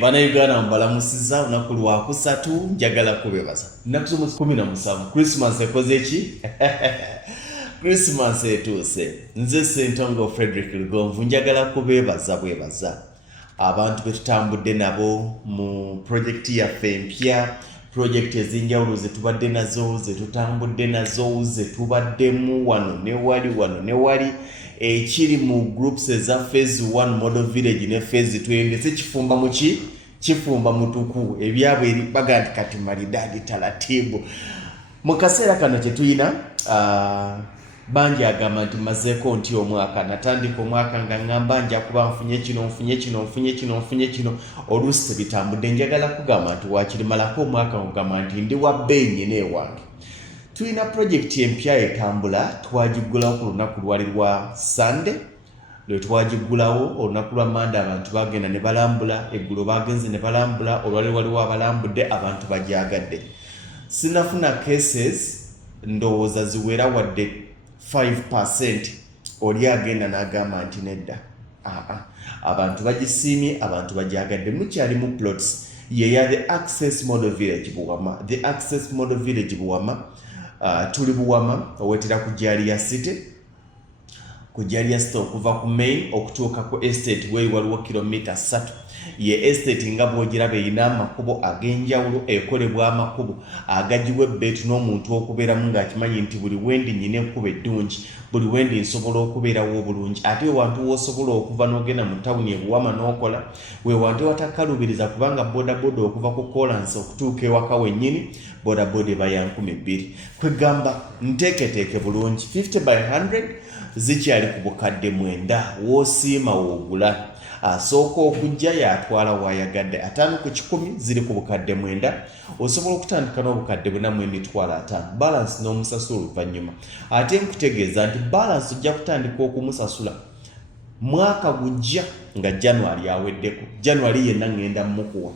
Bana Uganda mbalamusiza unaku lwa kusatu njagala kubebaza. Nnaku z'omwezi 17 Christmas ekoze ki? Christmas etuuse. Nze Ssentongo Frederick Lugonvu njagala kubebaza bwebaza. Abantu betutambudde nabo mu project yaffe empya, project ezinjawulo zetubadde nazo, zetutambudde nazo, zetubaddemu wano ne wali. Ekiri mu groups eza phase 1 model village ne phase 2 ndetse kifumba muki kifumba mutuku ebyabwe eri bagandi kati maridadi talatibu mu kaseera kano kye tuyina banji agamba nti mazeko nti omwaka natandika omwaka nga ngamba nja kuba nfunye kino oluusi tebitambudde njagala kugamba nti wakirimalako omwaka ngamba nti ndi wa bbenyi newange. Tuina project empya etambula twagigulawo ku lunaku lwali lwa Sunday lwe twagigulawo olunaku lwa Monday abantu bagenda ne balambula eggulo bagenze ne balambula olwali waliwo abalambudde abantu bajagadde. Sinafuna cases ndowooza ziwera wadde 5% oli agenda n'agamba nti nedda abantu bagisiimye abantu bajagadde mukyali mu plots yeya the access model village Buwama tuli Buwama owetera ku Jalia City okuva ku main okutuuka ku estate weri waliwo kilomita 3 ye estate nga bwogiraba erina amakubo ag'enjawulo ekolebwa amakubo agagiwa ebbeetu n'omuntu okubeeramu ng'akimanyi nti buli wendi nyina ekkuba eddungi buli wendi nsobola okubeerawo obulungi ate wewantu w'osobola okuva n'ogenda mu tawuni eBuwama n'okola wewantu watakalubiriza kubanga bodaboda okuva ku kolansi okutuuka ewaka wennyini bodaboda eba ya 2,000 kwegamba nteeketeeke bulungi 50 by 100 zikyali ku bukadde 9 w'osiima w'ogula asooka okujja yatwala wayagadde 5 ku 10 ziri ku bukadde 9 osobola okutandika n'obukadde 4.5 balance n'omusasula oluvannyuma ate nkutegeeza nti balance ojja kutandika okumusasula mwaka gujja nga January aweddeko January yenna ngenda mukuwa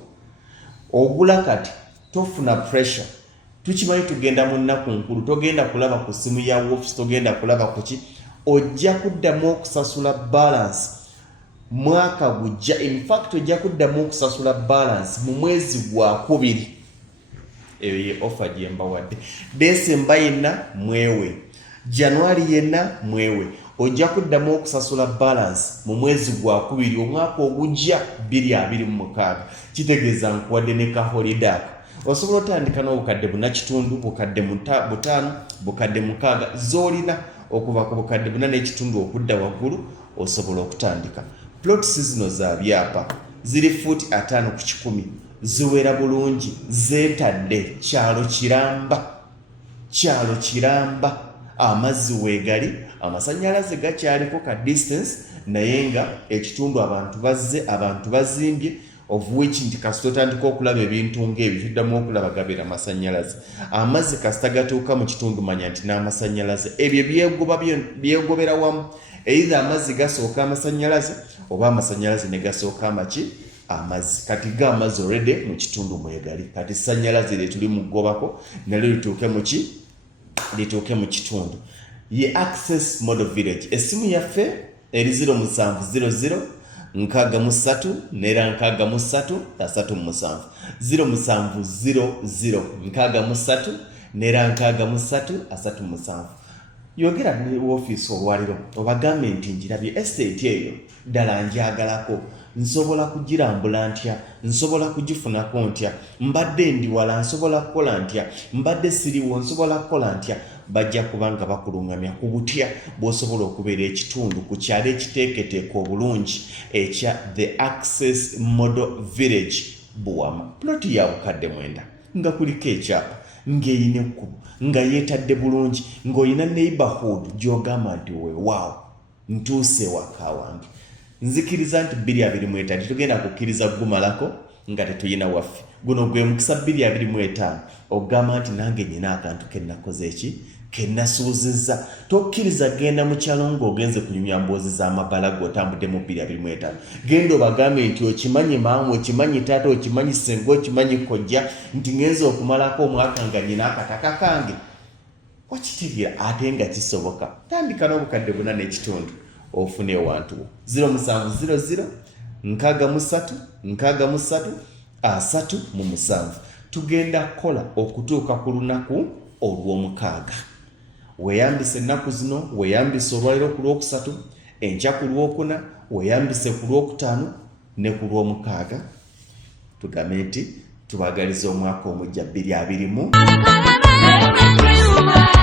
ogula kati tofuna pressure tukimanyi tugenda mu nnaku nkulu togenda kulaba ku simu ya office togenda kulaba ku ki ojja kuddamu okusasula balance mwaka gujja in fact ojja kuddamu okusasula balance mu mwezi gwa 2 eyo ye offer gye mbawadde December yenna mwewe January yenna mwewe ojja kuddamu okusasula balance mu mwezi gwa 2 omwaka ogujja 2026 kitegeeza nkuwadde ne ka holiday osobola otandika n'obukadde 4.5 bukadde 5 bukadde 6 zolina okuva ku bukadde 4.5 okudda waggulu osobola okutandika. Plots zino za byapa ziri futi 5 ku 10 ziwera bulungi zetadde kyalo kiramba amazzi weegali amasannyalaze gakyaliko ka distance naye nga ekitundu abantu bazimbye of which nti kasitotandika okulaba ebintu ng'ebyo tuddamu okulaba gabeera amasannyalaze amazzi kasita gatuuka mu kitundu manya nti n'amasannyalaze ebyo byegobera wamu either amazzi gasooka amasannyalaze oba amasannyalaze ne gasooka amazzi kati amazzi already mu kitundu mwegali kati sannyalaze lye tuli mugobako nalyo lituuke mu kitundu ye access model village esimu yaffe eri 0700 63 nera 63 37 0700 63 nera 33 yogera ne office olwaliro obagambe nti njirabye estate eyo ddala njagalako nsobola kugirambula ntya nsobola kugifunako ntya mbadde ndi wala nsobola kukola ntya mbadde siriwo nsobola kukola ntya bajja kubanga bakulungamya ku butya bw'osobola okubeera ekitundu ku kyalo ekiteeketeeka obulungi ekya the access model village Buwama ploti ya bukadde 9 nga kuliko ekyapa ng'eyina ekkubo nga yeetadde bulungi ng'olina neighborhood gy'ogamba nti weewaawo ntuuse waka wange nzikiriza nti 2023 tugenda kukkiriza gumalako nga tetuyina waffe guno gwe mukisa 2025 ogamba nti nange nyina akantu kennakoze kennasuuzizza tokkiriza genda mu kyalo ng'ogenze kunyumya mboozi z'amabala g'otambudde mu 2025 genda obagambe nti okimanyi maamu okimanyi taata okimanyi senga okimanyi kojja nti ngenze okumalako omwaka nga nyina akataka kange wakitegeera ate nga kisoboka tandika n'obukadde 4.5 ofune wantu 0700 63 tugenda kukola okutuuka ku lunaku olw'omukaaga. Weeyambise ennaku zino, weeyambise olwaliro ku lwokusatu, enkya ku lwokuna, weeyambise ku lwokutaano ne ku lwomukaaga. Tugambe nti tubagaliza omwaka omujja 2020.